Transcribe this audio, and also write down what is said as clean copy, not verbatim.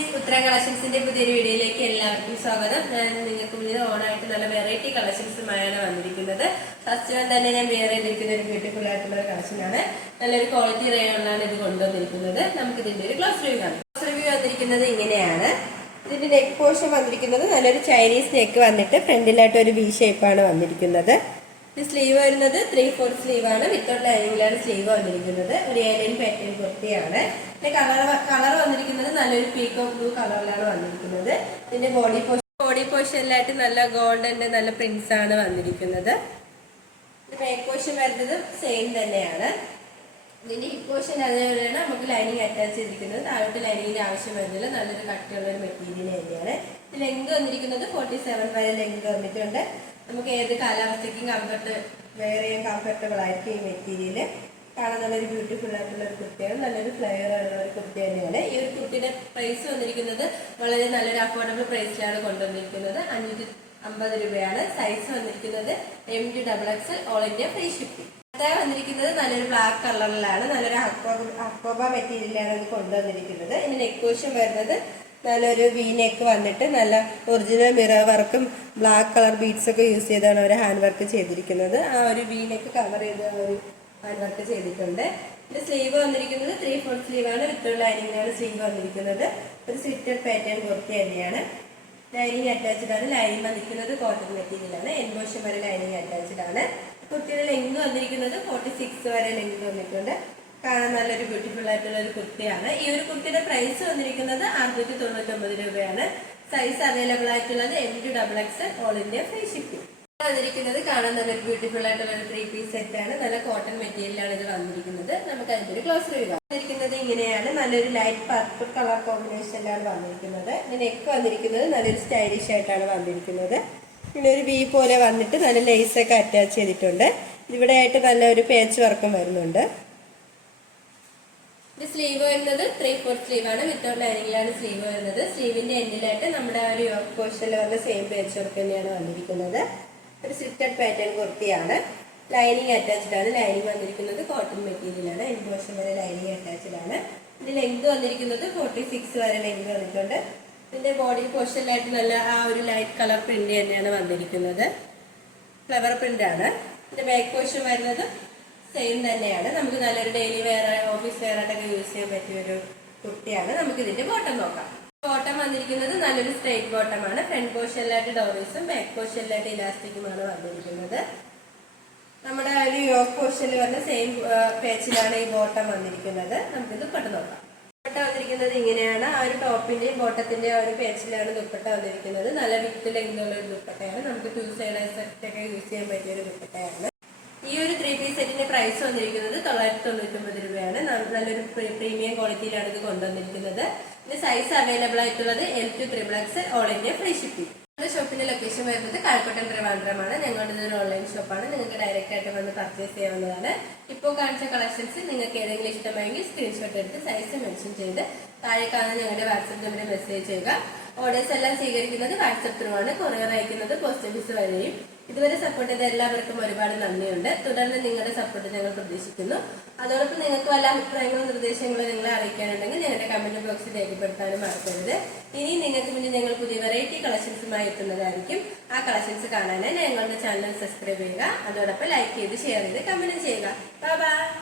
Friends, ഉത്തരം കളക്ഷൻസിന്റെ പുതിയൊരു വീഡിയോയിലേക്ക് എല്ലാവർക്കും സ്വാഗതം. ഞാൻ നിങ്ങൾക്ക് മുന്നിൽ ഓണായിട്ട് നല്ല വെറൈറ്റി കളക്ഷൻസുമായാണ് വന്നിരിക്കുന്നത്. ഫസ്റ്റ് തന്നെ ഞാൻ വെയർ ചെയ്തിരിക്കുന്ന ഒരു ബ്യൂട്ടിഫുൾ ആയിട്ടുള്ള ഒരു കളക്ഷനാണ്. നല്ലൊരു ക്വാളിറ്റി റേയോണിലാണ് ഇത് കൊണ്ടുവന്നിരിക്കുന്നത്. നമുക്ക് ഇതിന്റെ ഒരു ക്ലോസ് റിവ്യൂ കാണാം. ക്ലോസ് റിവ്യൂ വന്നിരിക്കുന്നത് ഇങ്ങനെയാണ്. ഇതിന്റെ നെക്ക് പോർഷൻ വന്നിരിക്കുന്നത് നല്ലൊരു ചൈനീസ് നെക്ക് വന്നിട്ട് ഫ്രണ്ടിലായിട്ട് ഒരു വി ഷേപ്പാണ് വന്നിരിക്കുന്നത്. ഈ സ്ലീവ് വരുന്നത് 3/4 സ്ലീവ് ആണ്. വിത്തൗട്ട് ലൈനിങ്ങിലാണ് സ്ലീവ് വന്നിരിക്കുന്നത്. ഒരു ഏലിയൻ പാറ്റേൺ കുർത്തിയാണ്. പിന്നെ കളർ വന്നിരിക്കുന്നത് നല്ലൊരു പീകോക്ക് ബ്ലൂ കളറിലാണ് വന്നിരിക്കുന്നത്. ഇതിന്റെ ബോഡി പോർഷനിലായിട്ട് നല്ല ഗോൾഡന്റെ നല്ല പ്രിന്റ്സ് ആണ് വന്നിരിക്കുന്നത്. ബാക്ക് പോർഷൻ വരുന്നത് സെയിം തന്നെയാണ്. ഇതിന്റെ ഹിപ്പ് പോർഷൻ അതേപോലെയാണ് നമുക്ക് ലൈനിങ് അറ്റാച്ച് ചെയ്തിരിക്കുന്നത്. താഴോട്ട് ലൈനിങ്ങിന്റെ ആവശ്യം വരുന്നില്ല. നല്ലൊരു കട്ടിയുള്ള ഒരു മെറ്റീരിയൽ തന്നെയാണ്. ലെങ്ത് വന്നിരിക്കുന്നത് 47 വരെ ലെങ്ത് വന്നിട്ടുണ്ട്. നമുക്ക് ഏത് കാലാവസ്ഥയ്ക്കും വെയർ ചെയ്യാൻ കംഫർട്ടബിൾ ആയിരിക്കും ഈ മെറ്റീരിയല്. കാണാൻ നല്ലൊരു ബ്യൂട്ടിഫുൾ ആയിട്ടുള്ള ഒരു കുർത്തിയാണ്. നല്ലൊരു ഫ്ലെയർ ഉള്ള ഒരു കുർത്തി തന്നെയാണ്. ഈ ഒരു കുർത്തിയുടെ പ്രൈസ് വന്നിരിക്കുന്നത് വളരെ നല്ലൊരു അഫോർഡബിൾ പ്രൈസിലാണ് കൊണ്ടുവന്നിരിക്കുന്നത്. 550 രൂപയാണ്. സൈസ് വന്നിരിക്കുന്നത് MD XX all India free shipping. വന്നിരിക്കുന്നത് നല്ലൊരു ബ്ലാക്ക് കളറിലാണ്. നല്ലൊരു അക്കോബ മെറ്റീരിയലാണ് ഇത് കൊണ്ടുവന്നിരിക്കുന്നത്. ഇതിന്റെ നെക്ക് പോർഷൻ വരുന്നത് നല്ലൊരു വി നെക്ക് വന്നിട്ട് നല്ല ഒറിജിനൽ മിറർ വർക്കും ബ്ലാക്ക് കളർ ബീഡ്സ് ഒക്കെ യൂസ് ചെയ്താണ് അവർ ഹാൻഡ് വർക്ക് ചെയ്തിരിക്കുന്നത്. ആ ഒരു വി നെക്ക് കവർ ചെയ്ത് ഒരു ഹാൻഡ് വർക്ക് ചെയ്തിട്ടുണ്ട്. ഇതിന്റെ സ്ലീവ് വന്നിരിക്കുന്നത് 3/4 സ്ലീവ് ആണ്. വിത്തൗട്ട് ലൈനിങ്ങിനാണ് സ്ലീവ് വന്നിരിക്കുന്നത്. ഒരു സ്ലിറ്റഡ് പാറ്റേൺ കുർത്തി തന്നെയാണ്. ലൈനിങ് അറ്റാച്ച്ഡ് ആണ്. ലൈനിങ് വന്നിരിക്കുന്നത് കോട്ടൺ മെറ്റീരിയൽ ആണ്. എൻബോഷൻ വരെ ലൈനിങ് അറ്റാച്ച്ഡ് ആണ്. കുർത്തിയുടെ ലെങ്ത് വന്നിരിക്കുന്നത് 46 വരെ ലെങ്ത് വന്നിട്ടുണ്ട്. കാണാൻ നല്ലൊരു ബ്യൂട്ടിഫുൾ ആയിട്ടുള്ള ഒരു കുർത്തിയാണ്. ഈ ഒരു കുർത്തിയുടെ പ്രൈസ് വന്നിരിക്കുന്നത് 699 രൂപയാണ്. സൈസ് അവൈലബിൾ ആയിട്ടുള്ളത് MD XX all India free shipping. വന്നിരിക്കുന്നത് കാണാൻ നല്ലൊരു ബ്യൂട്ടിഫുൾ ആയിട്ടുള്ള ഒരു 3 പീസ് സെറ്റ് ആണ്. നല്ല കോട്ടൺ മെറ്റീരിയലാണ് ഇത് വന്നിരിക്കുന്നത്. നമുക്ക് അതിന്റെ ഒരു ക്ലോസ് റിവ്യൂ വന്നിരിക്കുന്നത് ഇങ്ങനെയാണ്. നല്ലൊരു ലൈറ്റ് പർപ്പിൾ കളർ കോമ്പിനേഷനിലാണ് വന്നിരിക്കുന്നത്. നെക്ക് വന്നിരിക്കുന്നത് നല്ലൊരു സ്റ്റൈലിഷ് ആയിട്ടാണ് വന്നിരിക്കുന്നത്. പിന്നെ ഒരു വി പോലെ വന്നിട്ട് നല്ല ലേസ് ഒക്കെ അറ്റാച്ച് ചെയ്തിട്ടുണ്ട്. ഇവിടെ ആയിട്ട് നല്ലൊരു പേച്ച് വർക്കും വരുന്നുണ്ട്. സ്ലീവ് വരുന്നത് 3/4 സ്ലീവ് ആണ്. വിത്തൗട്ട് ലൈനിങ്ങിലാണ് സ്ലീവ് വരുന്നത്. സ്ലീവിന്റെ എൻഡിലായിട്ട് നമ്മുടെ ആ ഒരു യോക്ക് പോർഷനിൽ വന്ന സെയിം പേച്ച് വർക്ക് തന്നെയാണ് വന്നിരിക്കുന്നത്. ഒരു സ്ലിറ്റഡ് പാറ്റേൺ കുർത്തിയാണ്. ലൈനിങ് അറ്റാച്ച്ഡ് ആണ്. ലൈനിങ് വന്നിരിക്കുന്നത് കോട്ടൺ മെറ്റീരിയൽ ആണ്. എൻഡ് പോർഷൻ വരെ ലൈനിങ് അറ്റാച്ച്ഡ് ആണ്. ഇതിന്റെ ലെങ്ത് വന്നിരിക്കുന്നത് 46 വരെ ലെങ്ത് വന്നിട്ടുണ്ട്. ഇതിന്റെ ബോഡി പോർഷനിലായിട്ട് നല്ല ആ ഒരു ലൈറ്റ് കളർ പ്രിന്റ് തന്നെയാണ് വന്നിരിക്കുന്നത്. ഫ്ലവർ പ്രിന്റ് ആണ്. ഇതിന്റെ ബാക്ക് പോർഷൻ വരുന്നത് സെയിം തന്നെയാണ്. നമുക്ക് നല്ലൊരു ഡെയിലി വെയർ ഓഫീസ് വെയർ ആയിട്ടൊക്കെ യൂസ് ചെയ്യാൻ പറ്റിയ ഒരു കുർത്തിയാണ്. നമുക്ക് ഇതിന്റെ ബോട്ടം നോക്കാം. ബോട്ടം വന്നിരിക്കുന്നത് നല്ലൊരു സ്ട്രൈറ്റ് ബോട്ടം ആണ്. ഫ്രണ്ട് പോർഷനിലായിട്ട് ഡോറീസും ബാക്ക് പോർഷനിലായിട്ട് ഇലാസ്റ്റിക്കുമാണ് വന്നിരിക്കുന്നത്. നമ്മുടെ ഒരു യോക്ക് പോർഷനിൽ വന്ന സെയിം പേച്ചിലാണ് ഈ ബോട്ടം വന്നിരിക്കുന്നത്. നമുക്കിത് ദുപ്പട്ട നോക്കാം. ദുപ്പട്ട വന്നിരിക്കുന്നത് ഇങ്ങനെയാണ്. ആ ഒരു ടോപ്പിന്റെയും ബോട്ടത്തിന്റെയും ആ ഒരു പേച്ചിലാണ് ദുപ്പട്ട വന്നിരിക്കുന്നത്. നല്ല വിത്ത് ലെങ്തുള്ള ഒരു ദുപ്പട്ടയാണ്. നമുക്ക് 2 സൈഡ് സെറ്റ് ഒക്കെ യൂസ് ചെയ്യാൻ പറ്റിയ ഒരു ദുപ്പട്ടയാണ്. ഈ ഒരു 3 പീസ് സെറ്റിന്റെ പ്രൈസ് വന്നിരിക്കുന്നത് 999 രൂപയാണ്. നല്ലൊരു പ്രീമിയം ക്വാളിറ്റിയിലാണ് ഇത് കൊണ്ടുവന്നിരിക്കുന്നത്. ഇത് സൈസ് അവൈലബിൾ ആയിട്ടുള്ളത് L2 XXL all India free shipping. നമ്മുടെ ഷോപ്പിന്റെ ലൊക്കേഷൻ വരുന്നത് കാൽക്കട്ടം ട്രിവാൻഡ്രമാണ്. ഞങ്ങളുടെ ഇതൊരു ഓൺലൈൻ ഷോപ്പാണ്. നിങ്ങൾക്ക് ഡയറക്റ്റ് ആയിട്ട് വന്ന് പർച്ചേസ് ചെയ്യാവുന്നതാണ്. ഇപ്പോൾ കാണിച്ച കളക്ഷൻസ് നിങ്ങൾക്ക് ഏതെങ്കിലും ഇഷ്ടമായെങ്കിൽ സ്ക്രീൻഷോട്ട് എടുത്ത് സൈസ് മെൻഷൻ ചെയ്ത് താഴെ കാണുന്ന ഞങ്ങളുടെ വാട്സ്ആപ്പ് നമ്പറിൽ മെസ്സേജ് ചെയ്യുക. ഓർഡേഴ്സ് എല്ലാം സ്വീകരിക്കുന്നത് വാട്സ്ആപ്പ് ത്രൂ ആണ്. കൊറിയർ അയക്കുന്നത് പോസ്റ്റ് ഓഫീസ് വഴിയും. ഇതുവരെ സപ്പോർട്ട് ചെയ്ത എല്ലാവർക്കും ഒരുപാട് നന്ദിയുണ്ട്. തുടർന്ന് നിങ്ങളുടെ സപ്പോർട്ട് ഞങ്ങൾ പ്രതീക്ഷിക്കുന്നു. അതോടൊപ്പം നിങ്ങൾക്ക് വല്ല അഭിപ്രായങ്ങളും നിർദ്ദേശങ്ങളും നിങ്ങളെ അറിയിക്കാനുണ്ടെങ്കിൽ ഞങ്ങളുടെ കമന്റ് ബോക്സിൽ രേഖപ്പെടുത്താനും മറക്കരുത്. ഇനി നിങ്ങൾക്ക് മുന്നിൽ ഞങ്ങൾ പുതിയ വെറൈറ്റി കളക്ഷൻസുമായി എത്തുന്നതായിരിക്കും. ആ കളക്ഷൻസ് കാണാനായി ഞങ്ങളുടെ ചാനൽ സബ്സ്ക്രൈബ് ചെയ്യുക. അതോടൊപ്പം ലൈക്ക് ചെയ്ത് ഷെയർ ചെയ്ത് കമന്റ് ചെയ്യുക. Bye bye.